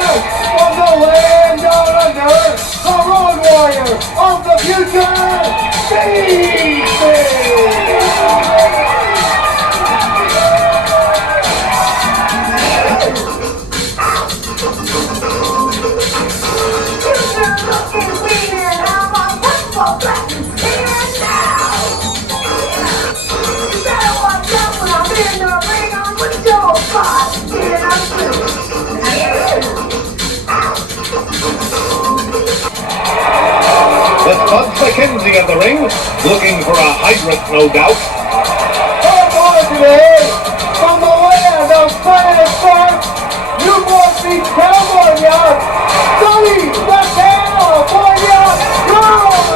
from the land down under, the road warrior of the future, Beastie! With Bud McKenzie of the ring, looking for a hydrant, no doubt. Come on today, from the land of Planet Park, Newport Beach, California, sunny, the California Girls!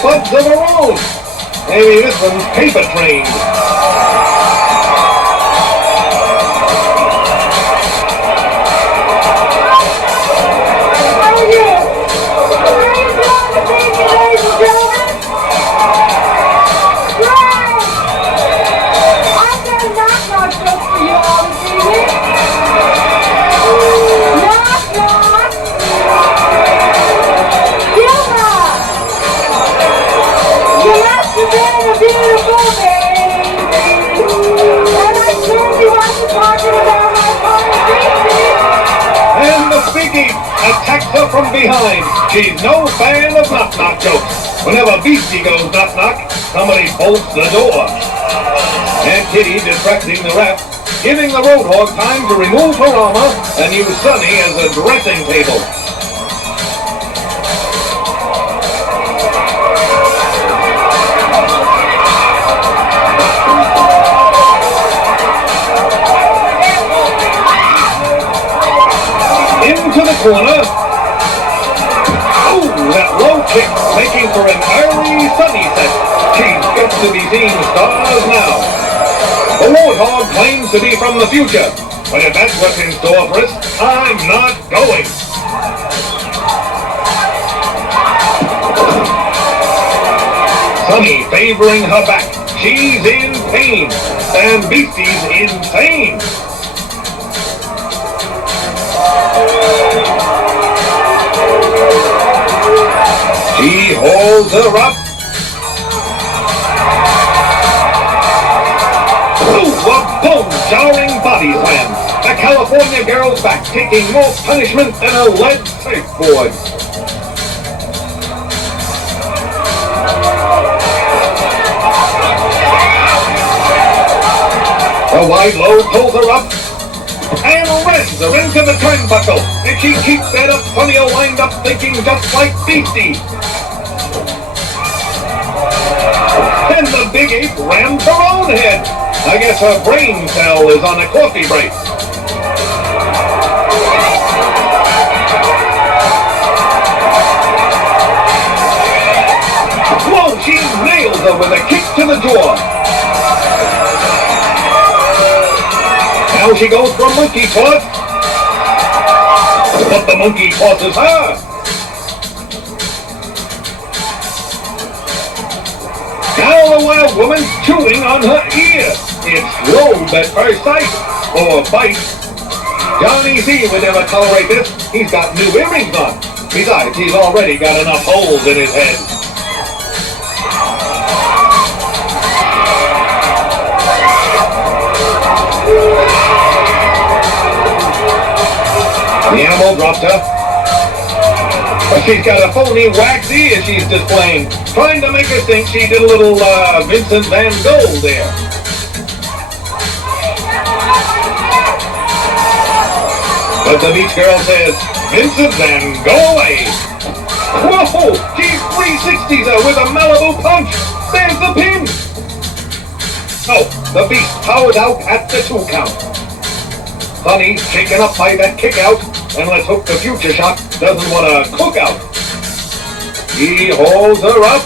Spuds of her own. Maybe this one's paper trained. Attacks her from behind. She's no fan of knock-knock jokes. Whenever Beastie goes knock-knock, somebody bolts the door. Aunt Kitty distracting the ref, giving the Roadhog time to remove her armor and use Sonny as a dressing table. Into the corner. Oh, that low kick making for an early Sunny set. She's got to be seen stars now. The Warthog claims to be from the future, but if that's what's in store for us, I'm not going. Sunny favoring her back. She's in pain, and Beastie's insane. He holds her up. Ooh, a bone-jarring body slam. The California girl's back, taking more punishment than a lead surfboard. The wide low pulls her up and rends her into the turnbuckle. And she keeps that up, Funny lined up, thinking just like Beastie. And the big ape rammed her own head. I guess her brain cell is on a coffee break. Whoa, she nails her with a kick to the jaw. Now she goes for a monkey toss. But the monkey tosses her. Now the wild woman chewing on her ear. It's lobe at first sight, or bite. Johnny Z would never tolerate this. He's got new earrings on. Besides, he's already got enough holes in his head. The animal dropped her. But she's got a phony waxy as she's displaying, trying to make us think she did a little Vincent Van Gogh there. But the beach girl says, Vincent Van Gogh away. Whoa! She 360s her with a Malibu punch. There's the pin. Oh, the beast powered out at the 2 count. Sonny, shaken up by that kick out, and let's hope the future shot doesn't want to cook out. He holds her up.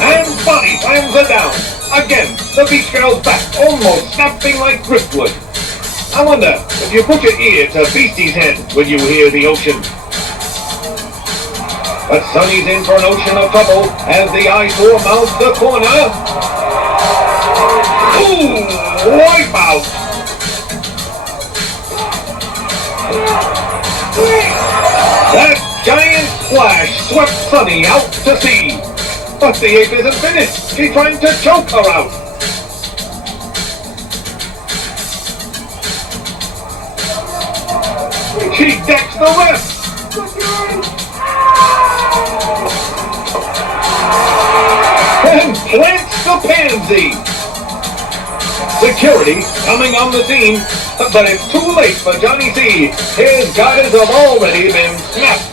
And Sonny slams her down. Again, the beach girl's back, almost snapping like driftwood. I wonder if you put your ear to Beastie's head when you hear the ocean. But Sonny's in for an ocean of trouble as the eyesore mounts the corner. Ooh, wipe out! That giant splash swept Sonny out to sea. But the ape isn't finished. She's trying to choke her out. She decks the ref. And plants the pansy. Security coming on the scene, but it's too late for Johnny C. His guards have already been snapped.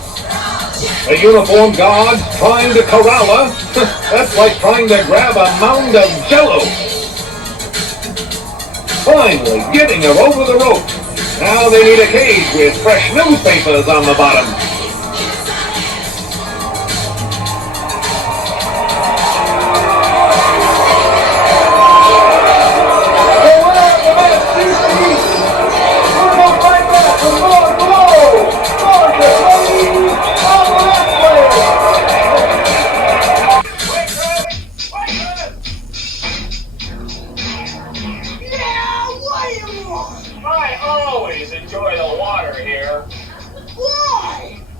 The uniformed guards trying to corral her. That's like trying to grab a mound of jello. Finally getting her over the rope. Now they need a cage with fresh newspapers on the bottom.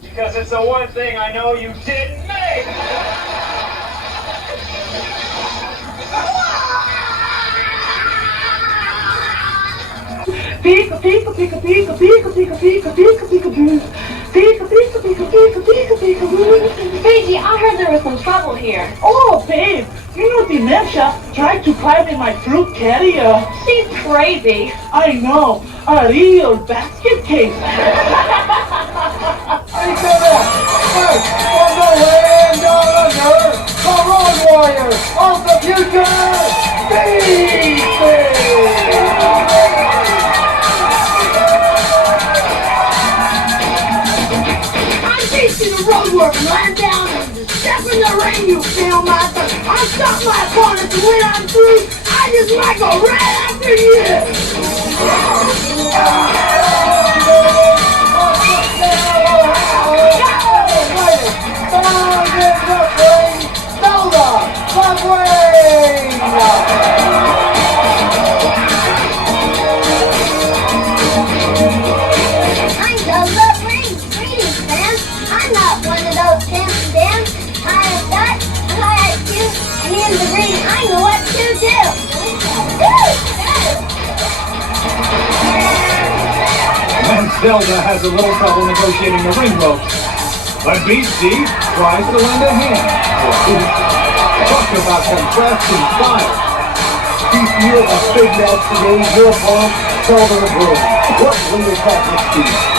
Because it's the one thing I know you didn't make! Pika pika pika pika pika pika pika pika pika boo. Pika pika pika pika pika pika boo. Crazy, I heard there was some trouble here. Oh, babe, you know dementia tried to climb in my fruit carrier. She's crazy. I know, a real basket case. Hey, Zelda! Hey, on the land down under, the road warrior of the future, Beastie! The road work, land down and just step in the ring, you feel my thing. I stop my opponents and when I'm through, I just might go right after you. Zelda, I'm not one of those fancy bands. I have got high IQ and in the ring I know what to do. And Zelda has a little trouble negotiating the ring ropes. But Beastie tries to lend a hand. Talk about contrasting style. Beastie, you're a big mouth today. Your opponent, Zelda the Broom. What will you call this Beastie?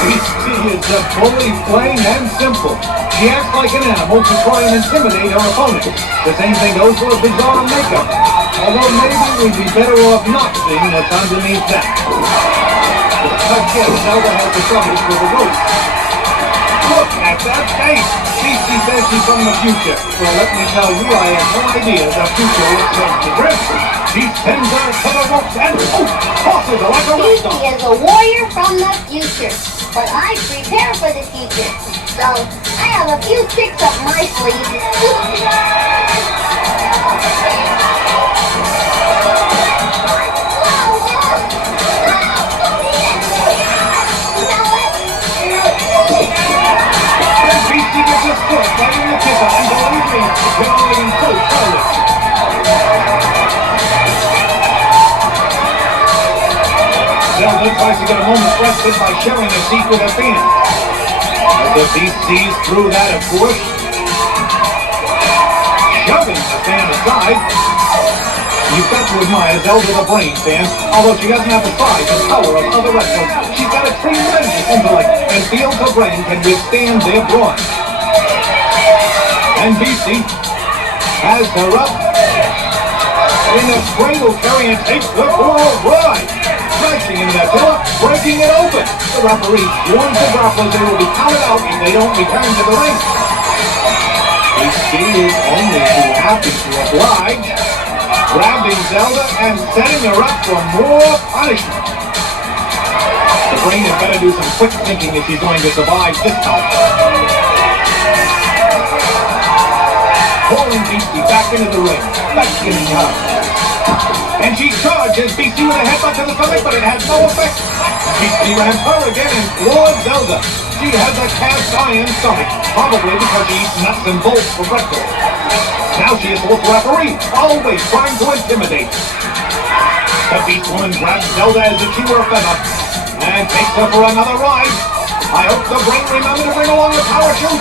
Beastie is a bully, plain and simple. She acts like an animal to try and intimidate her opponent. The same thing goes for a bizarre makeup. Although maybe we'd be better off not seeing what's underneath that. Again, Zelda has the troubles with the rope. Look at that face! Beastie says she's from the future. Well, let me tell you, I have no idea the future is going to grip. She sends her to the ropes and tosses her like a rock Beastie is a warrior from the future, but I prepare for the future. So I have a few tricks up my sleeve. Beastie gets his foot right in the kicker, and believe me, generating so solid. Zelda tries to get a moment's respite by sharing a seat with her fan. As the Beast sees through that, of course, shoving the fan aside. You've got to admire Zelda the Brain, fans. Although she doesn't have the size and power of other wrestlers, she's got a tremendous intellect and feels her brain can withstand their brawn. And Beastie has her up in a cradle carry and takes her for a ride. Crashing into that pillar, breaking it open. The referee warns the grapplers they will be counted out if they don't return to the ring. Beastie is only too happy to oblige, grabbing Zelda and setting her up for more punishment. The brain had better do some quick thinking if he's going to survive this time. Pulling Beastie back into the ring, beckoning her. And she charges Beastie with a headbutt to the stomach, but it has no effect. Beastie ramps her again and floors Zelda. She has a cast iron stomach, probably because she eats nuts and bolts for breakfast. Now she is both referee, always trying to intimidate. The Beast Woman grabs Zelda as if she were a feather and takes her for another ride. I hope the brain remember to bring along the parachute.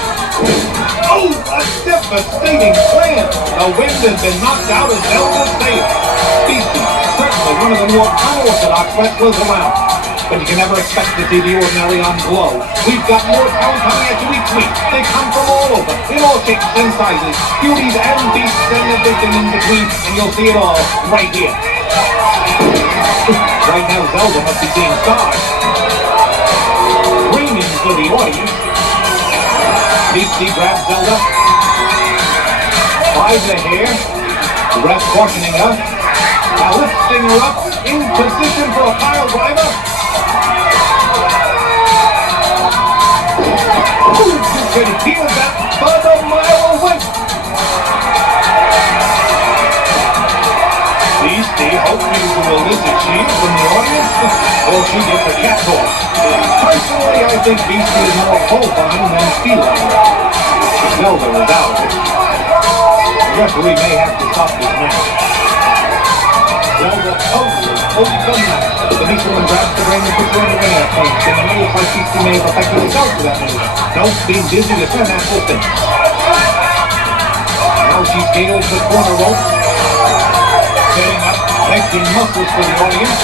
Oh, a devastating slam. The wind has been knocked out of Zelda's sail. Beastie, certainly one of the more unorthodox wrestlers around. But you can never expect to see the ordinary on Glow. We've got more talent coming at you each week. They come from all over, in all shapes and sizes, beauties and beasts and everything in between, and you'll see it all right here. Right now, Zelda must be seeing stars. Screaming for the audience. Beastie grabs Zelda by the hair, the ref cautioning her, now lifting her up in position for a pile driver. You can hear that thud a mile away. Beastie hoping to elicit cheers from the audience, or she gets a cat toss. Personally, I think Beastie is more bovine than feline. Zelda is out. The referee may have to stop this match. Zelda totally overmatched. The Beast Woman grabs the ring and puts her in the ring at points, and it looks like Beastie may have affected herself for that move. No, being dizzy is her natural thing. Now she scales the corner rope, setting up, making muscles for the audience.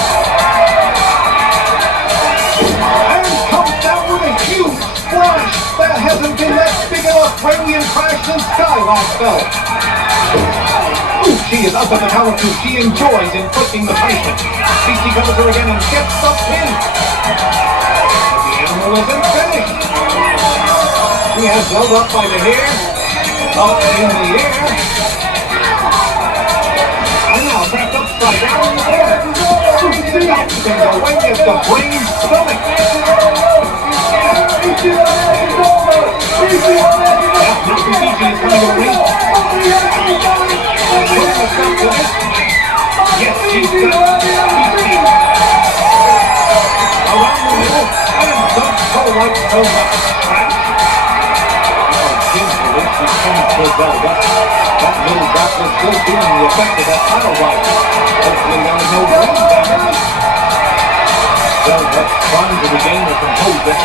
And comes down with a huge splash. There hasn't been that big of a Australian crash since Skylab fell. Ooh, she is up at the tower too. She enjoys inflicting the punishment. Beastie covers her again and gets the pin. But the animal isn't finished. She has Zelda up by the hair, up in the air, and now trapped upside down in the corner. Bouncing away at the brain's stomach. Yes, she's got Beastie around the middle and dumps her like so much trash. How gently she comes to Zelda. That little drop was still feeling the effect of that pile ride. Hopefully there was no brain damage. Zelda trying to regain her composure.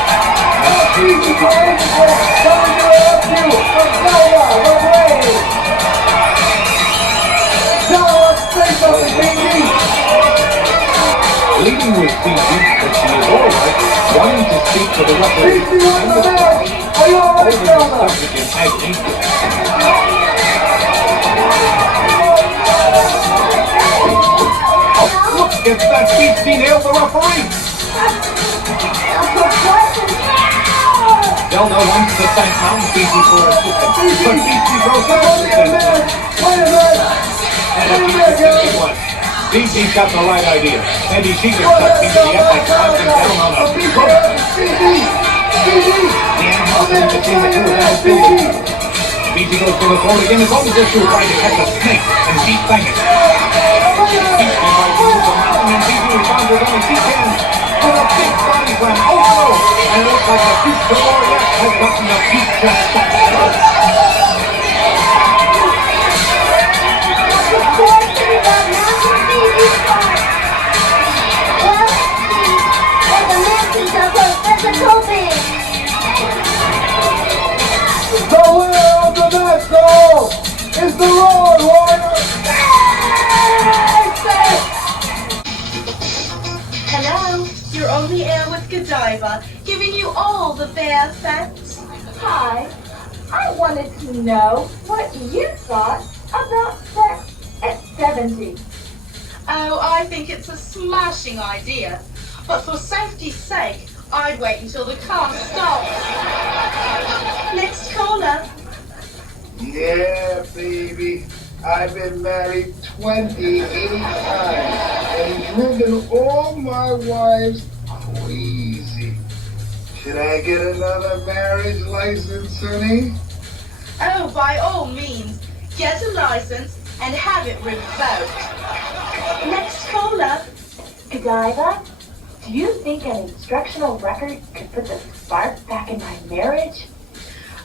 Leading with Beastie, but she is alright, wanting to speak to the referee and the crowd, holding the subject in agony. Oh, look at that! Beastie nailed the referee! Zelda wants to thank Mountain Beastie for her assistance, but Beastie broke out of the thing. And if you can see what, Beastie's got the right idea. Maybe she can cut Beastie up by clamping down on a rope. The animal seems to see the two hands building. Beastie goes for the throat again, as long as if she was trying to catch a snake and keep banging. Beastie tries to move the mountain, and Beastie responds as only she can with a big body slam. Oh no! And it looks like the future warrior has gotten the future shot. The winner of the match, though, is the Road Warrior. Hello, you're on the air with Godiva, giving you all the bad facts. Hi. I wanted to know, thought about sex at 70? Oh, I think it's a smashing idea. But for safety's sake, I'd wait until the car stops. Next caller. Yeah, baby. I've been married 28 times and driven all my wives crazy. Should I get another marriage license, honey? Oh, by all means, get a license and have it revoked. Next caller. Godiva, do you think an instructional record could put the spark back in my marriage?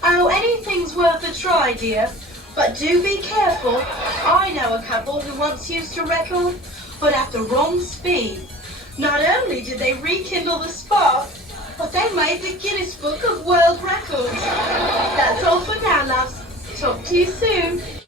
Oh, anything's worth a try, dear. But do be careful. I know a couple who once used a record, but at the wrong speed. Not only did they rekindle the spark, but they made the Guinness Book of World Records. That's all for now, loves. Talk to you soon.